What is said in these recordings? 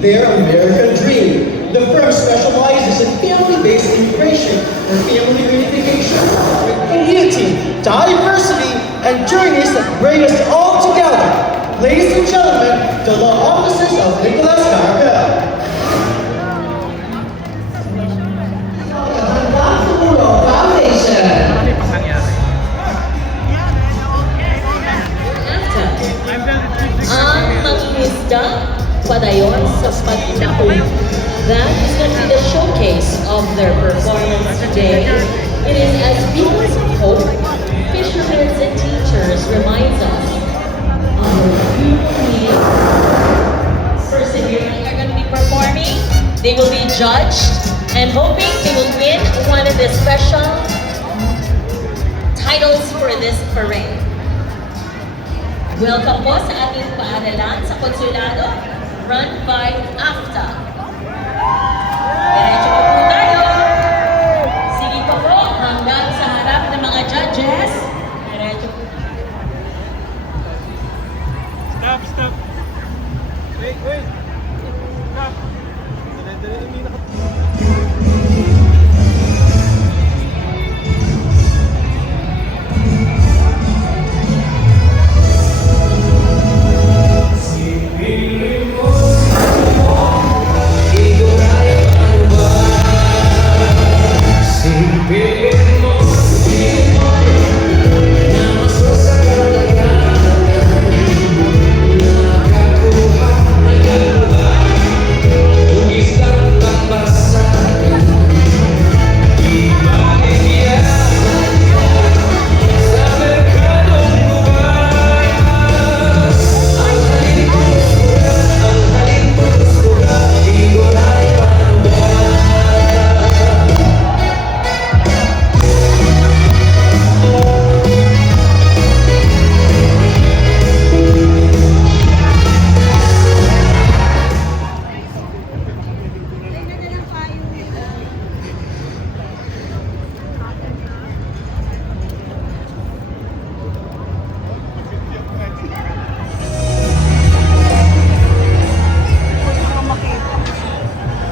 their American dream. The firm specializes in family-based immigration and family reunification, with community, diversity, and journeys that bring us all together. Ladies and gentlemen, the law offices of Nicholas Carabel. Padayon sa Pagtapon. That is going to be the showcase of their performance today. It is as beacons of hope, fishermen and teachers reminds us our beauty. Persevering are going to be performing. They will be judged and hoping they will win one of the special titles for this parade. Welcome po sa ating paaralan sa Konsulado, run by AFTA. Diretso po po tayo. Sige po po, hanggang sa harap ng mga judges. Diretso po tayo. Stop. Wait. Stop.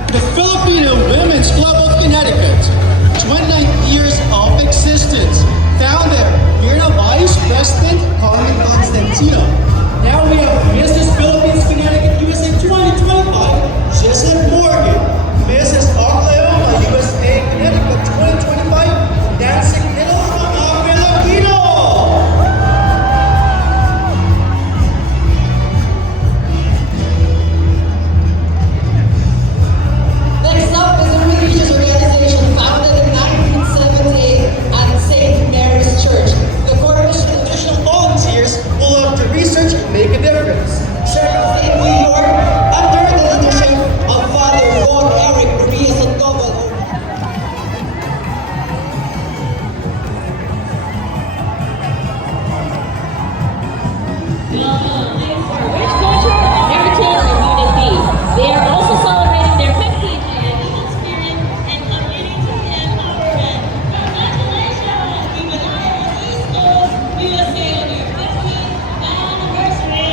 The Filipino Women's Club of Connecticut, 29 years of existence, founder here now Vice President Carmen Constantino. Now we have Mrs. Philippines Connecticut USA 2025, Giselle Morgan, Mrs. Oklahoma USA Connecticut 2025, Dancing Little mga Filipino. Next up is a religious organization founded in 1978 at St. Mary's Church. The Coalition of Traditional Volunteers will love to research and make a difference. Check out State New York under the leadership of Father Von Eric Maria Sandoval. Which culture, heritage, and unity. They are also celebrating their 50th year in spirit and community empowerment. Congratulations! We will honor East Coast USA on your 50th anniversary!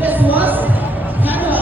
This was Canada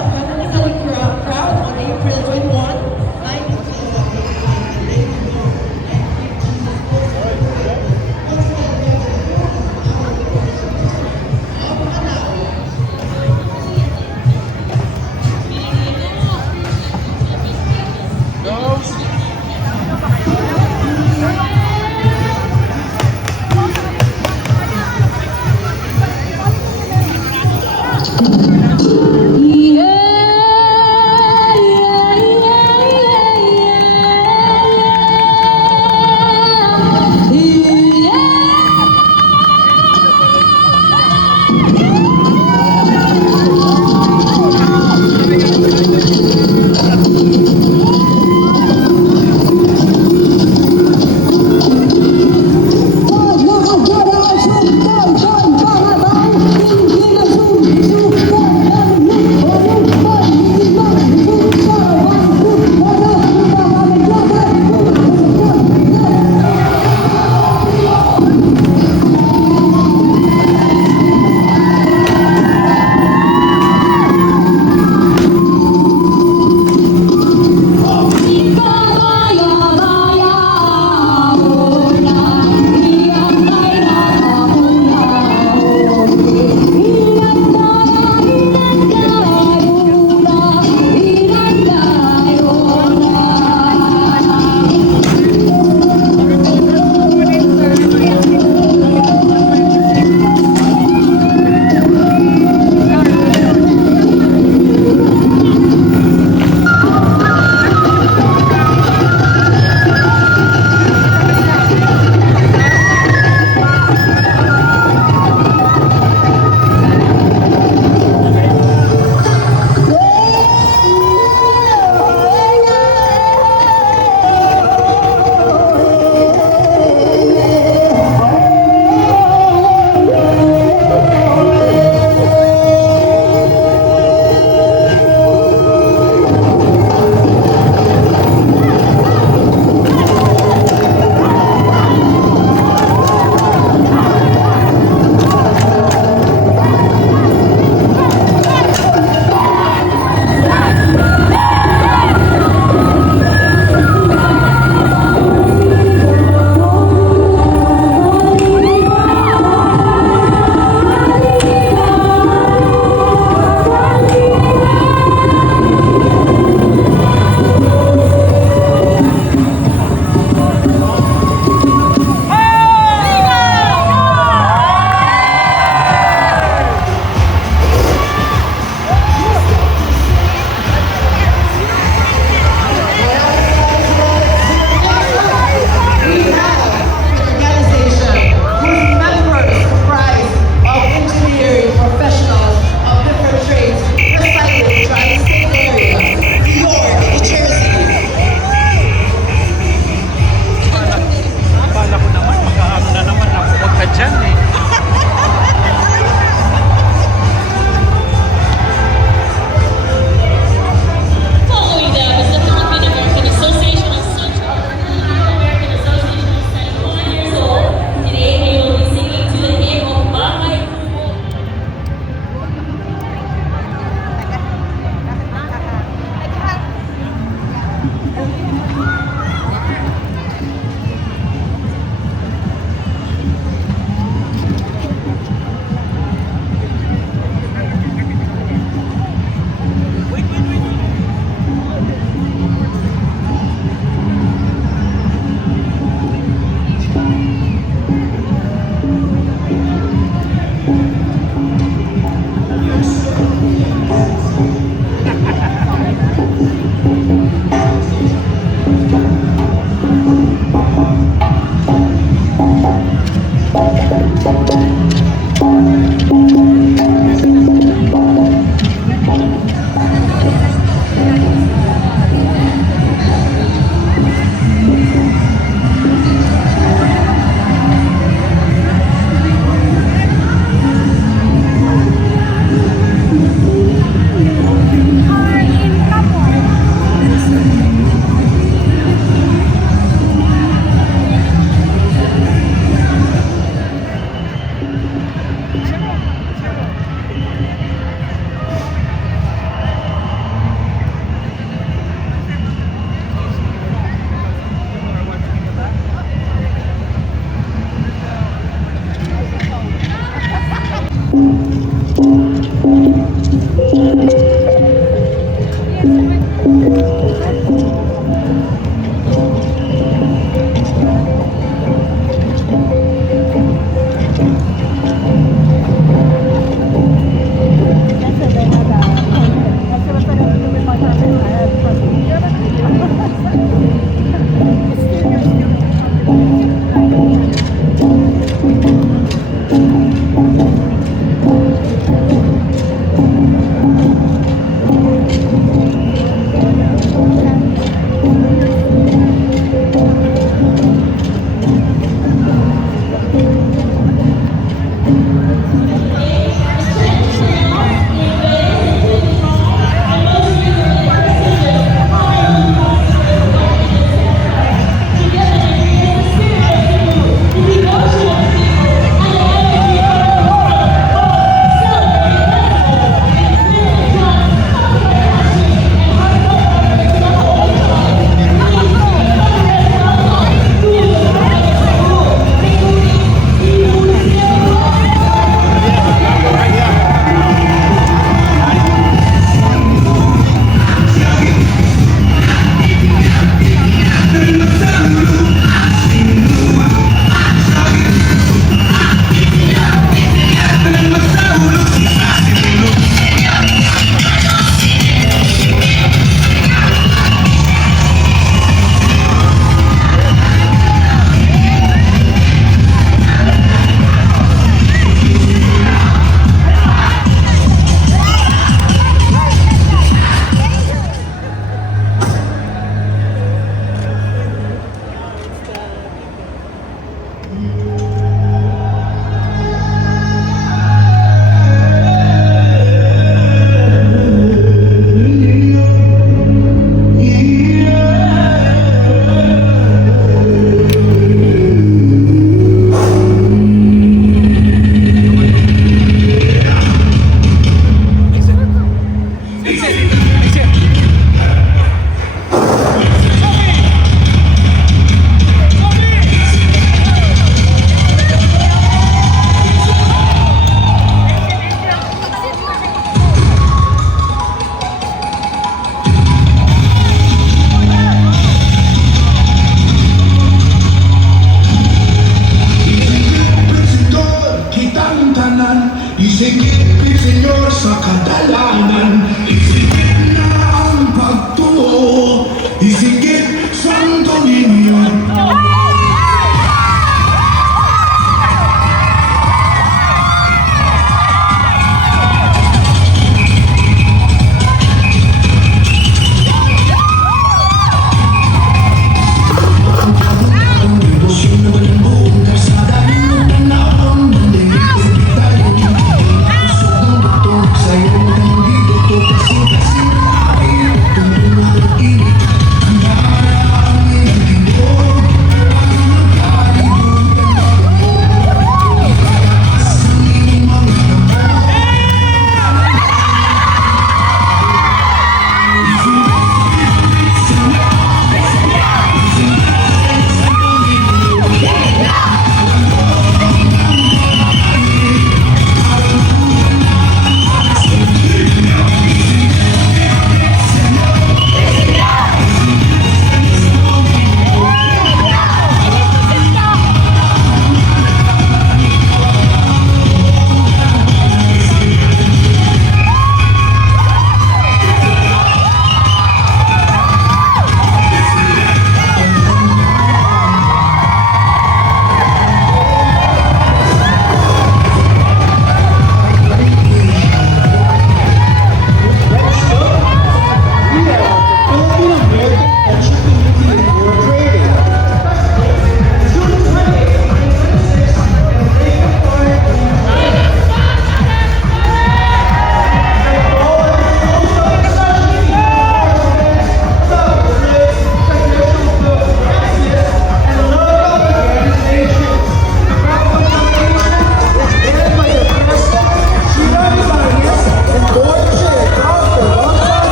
Kitang tanan, isigit Senyor sa kadalanan, isigit na ang pagtuo, isigit santo ninyo.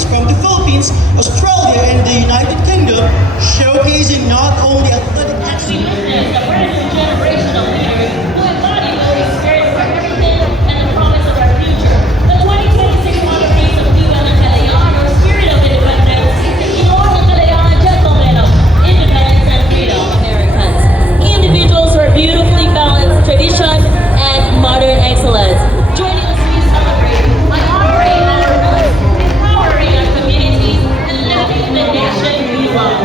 teams from the Philippines, Australia, and the United Kingdom, showcasing not only athletic We excellence. witnessed a brand new generation of leaders who embody the spirit for everything and the promise of our future. The 2026 Honor Race of Viva ng Kalayaan, or Spirit of Independence, is Ginoon ng Kalayaan Gentlemen of Independence and Freedom Americans. Individuals who are beautifully balanced tradition and modern excellence. Joining us we celebrate by honoring our roots, empowering our communities, and lifting the nation we love.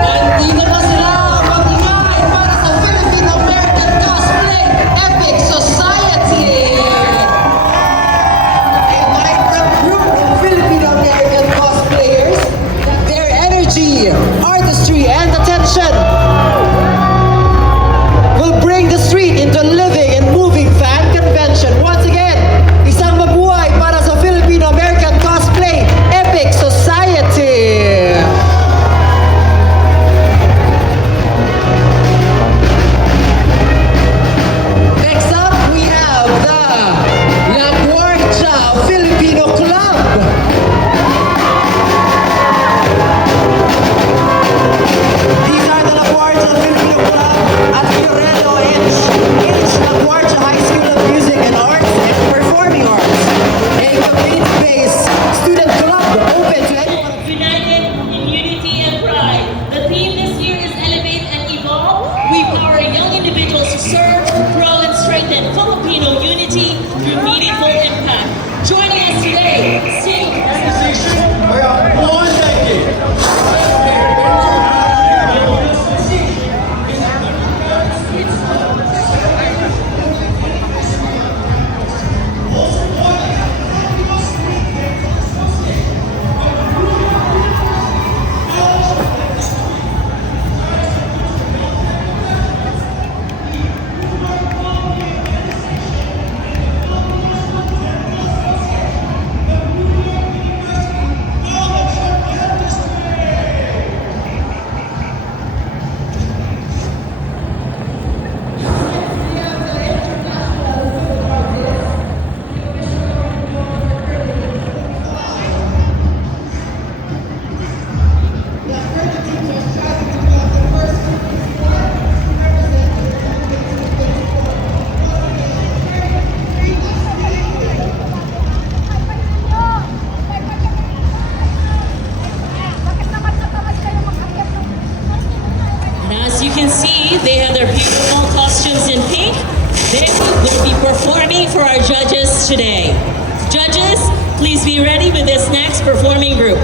Nandito na sila mag-ingay para sa Philippine-American Cosplay Epic Society! A vibrant group of Filipino-American cosplayers, their energy, artistry, and attention will bring the street into a living and moving fan convention. Once again, isang mabuhay para sa Filipino-American Cosplay Epic Society! Next up, we have the La Guardia Filipino Club. These are the La Guardia Filipino Club at Lloreno H. La Guardia High School of Music and Arts and Performing Arts. A community-based student club open to anyone. United in unity and pride. The theme this year is Elevate and Evolve. We empower young individuals to serve, grow, and strengthen Filipino unity through meaningful impact. Joining us today, sing. Around 1 decade. And as you can see, they have their beautiful costumes in pink. They will be performing for our judges today. Judges, please be ready with this next performing group.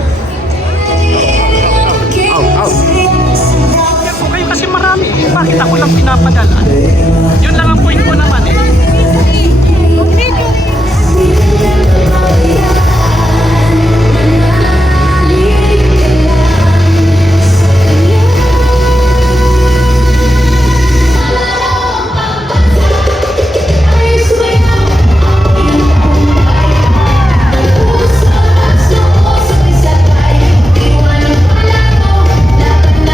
Po kayo kasi marami. Bakit ako lang pinapadala? Yun lang ang point ko naman eh. Iwan ang pala mo, laban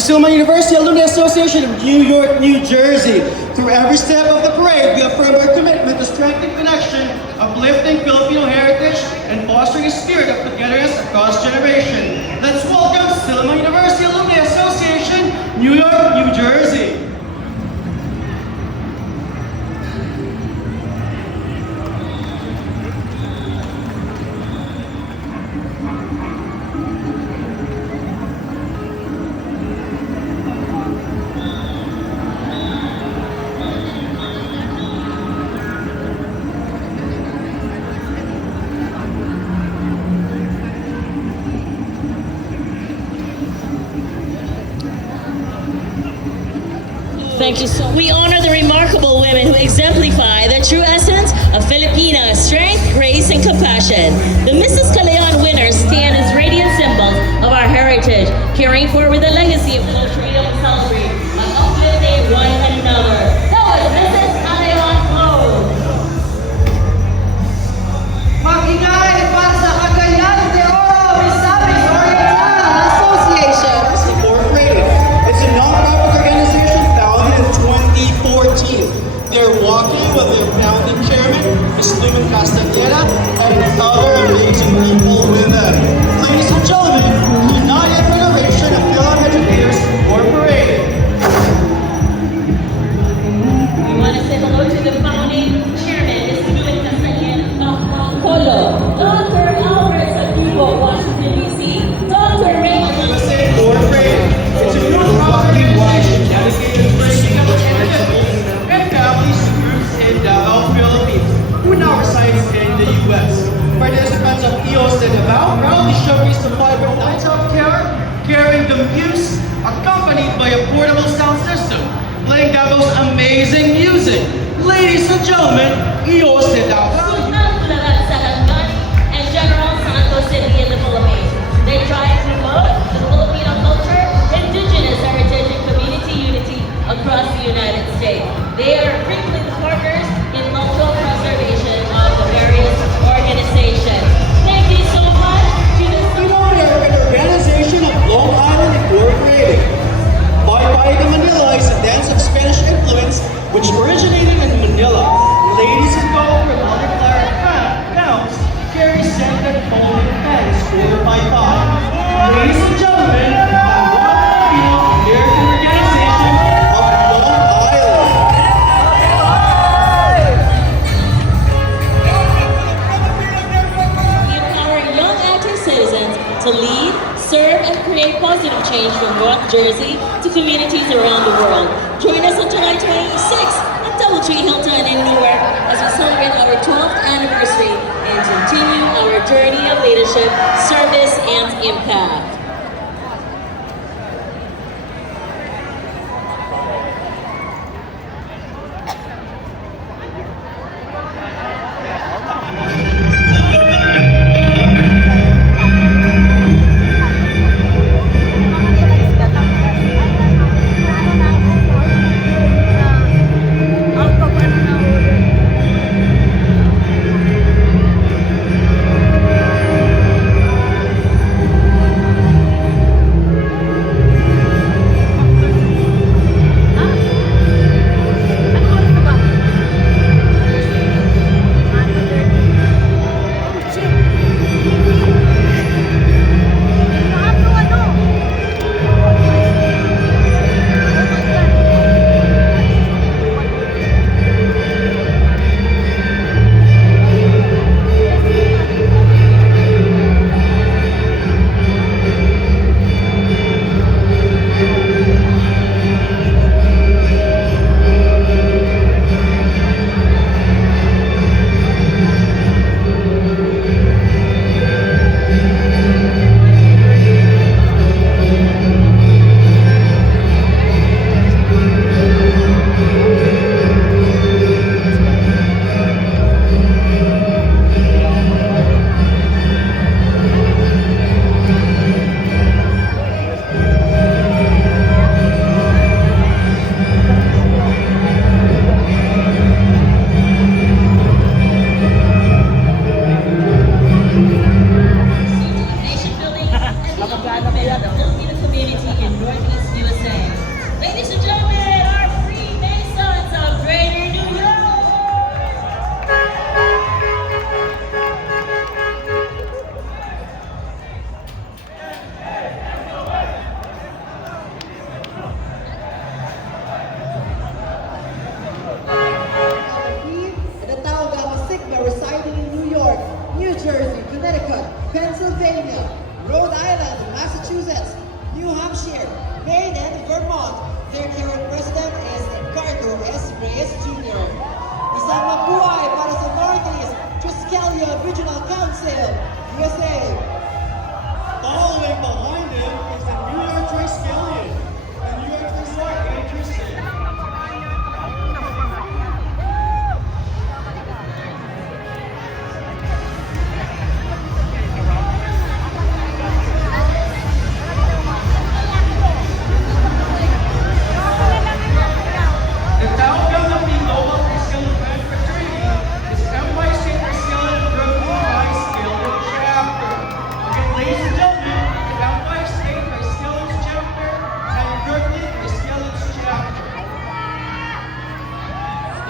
the Silman University Alumni Association of New York, New Jersey. Through every step of the parade, we affirm our commitment to strengthen connection, uplifting Filipino heritage, and fostering a spirit of togetherness across generations. Let's welcome Silman University Alumni Association, New York, New Jersey. Thank you so much. We honor the remarkable women who exemplify the true essence of Filipina strength, grace, and compassion. The Mrs. Calayan winners stand as radiant symbols of our heritage, carrying forward the legacy of Coach Freedom and Celebrate by uplifting one another. That was Mrs. Calayan Close. Mag-ingay para sa Cagayan de Oro Misamis Oriental Association. Incorporated. It's a non-profit organization founded in 2014. They're walking with their founding chairman, Ms. Lumen Castañeda, and other amazing people with them. Ladies and gentlemen, United Federation of Film Educators Incorporated. We want to say hello to the founding chairman, Ms. Lumen Castañeda of Polo, Dr. Alfred Santiago, Washington, D.C., Dr. Raymond USA Incorporated. It's a non-profit organization dedicated to breaking up individuals and families groups in Davao, Philippines, who now resides in the U.S. Participants of EOS de Davao proudly showcase the vibrant nights of care, carrying the muse, accompanied by a portable sound system, playing Davao's amazing music. Ladies and gentlemen, EOS de Davao. Sultan Kudarat Sarangani and General Santos City in the Philippines. They try to promote the Filipino culture, indigenous heritage, and community unity across the United States. They are frequent partners in cultural preservation of the various organizations. Thank you so much to the American Organization of Long Island Incorporated. Pai de Manila is a dance of Spanish influence which originated in Manila. Ladies in gold from multicolored gowns carry scented folding pens for Pai. Ladies and gentlemen, the American Organization of Long Island. We empower young active citizens to lead, serve, and create positive change from North Jersey to communities around the world. Join us on July 26th at DoubleTree Hilton in Newark as we celebrate our 12th anniversary and continue our journey of leadership, service, and impact. Council, USA. Following behind him is the New York Triskelion, the New York Anderson. The Tao Philippine Global Triskelion Fraternity is NYC Triskelion Brooklyn High Skelion Chapter. Okay, ladies and gentlemen, the Empire State Triskelion Chapter and Brooklyn Triskelion Chapter.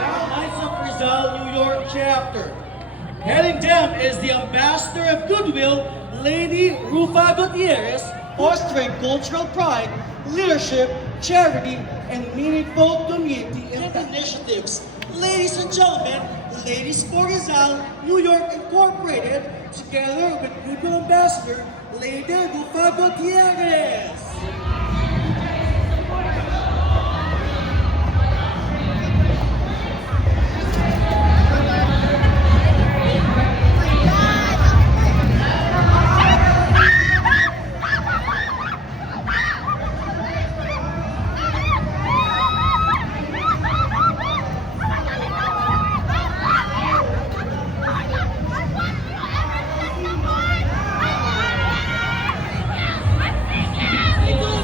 Now, Knights of Rizal, New York chapter. Heading them is the Ambassador of Goodwill, Lady Rufa Gutierrez, fostering cultural pride, leadership, charity, and meaningful community initiatives. Ladies and gentlemen, Ladies for Rizal, New York Incorporated, together with Goodwill Ambassador, Lady Rufa Gutierrez. Ito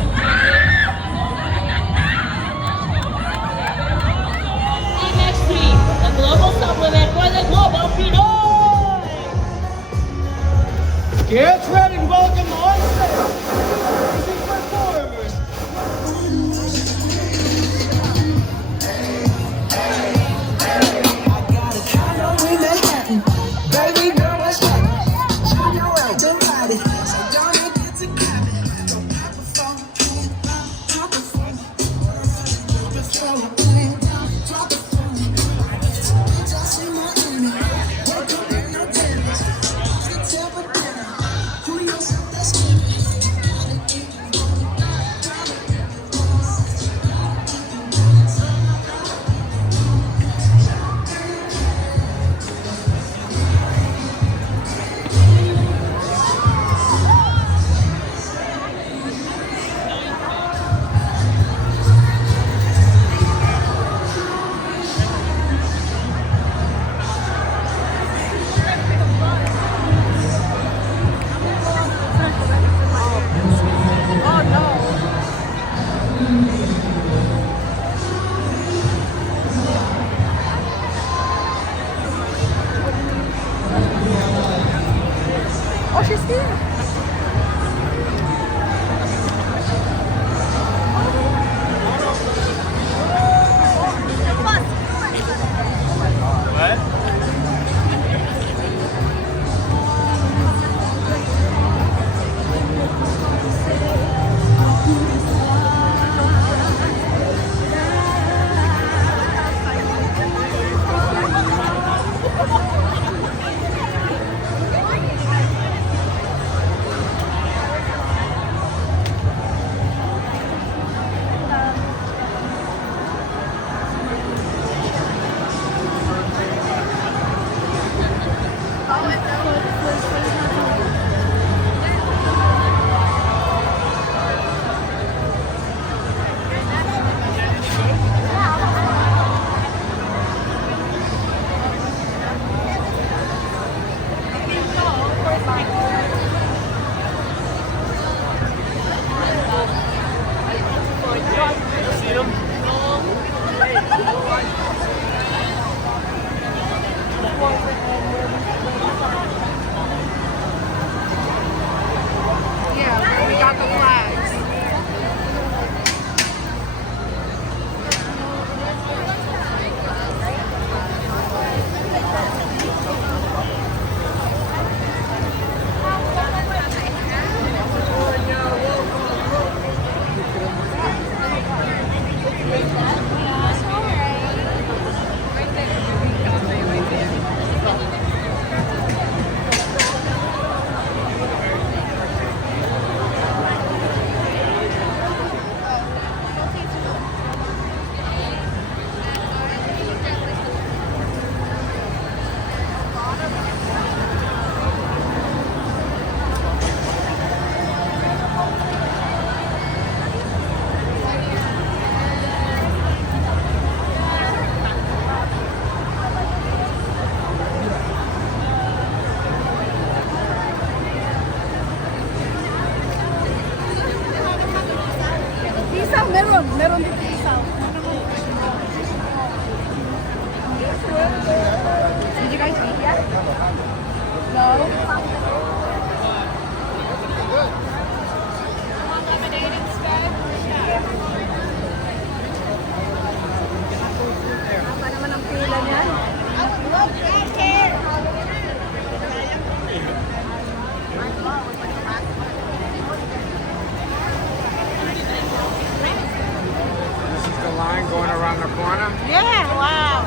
Apa naman ang pila niyan? This is the line going around the corner. Yeah, wow.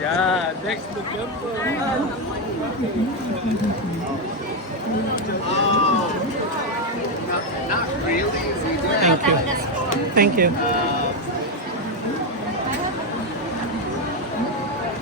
Yeah, next to temple. Thank you. Thank you.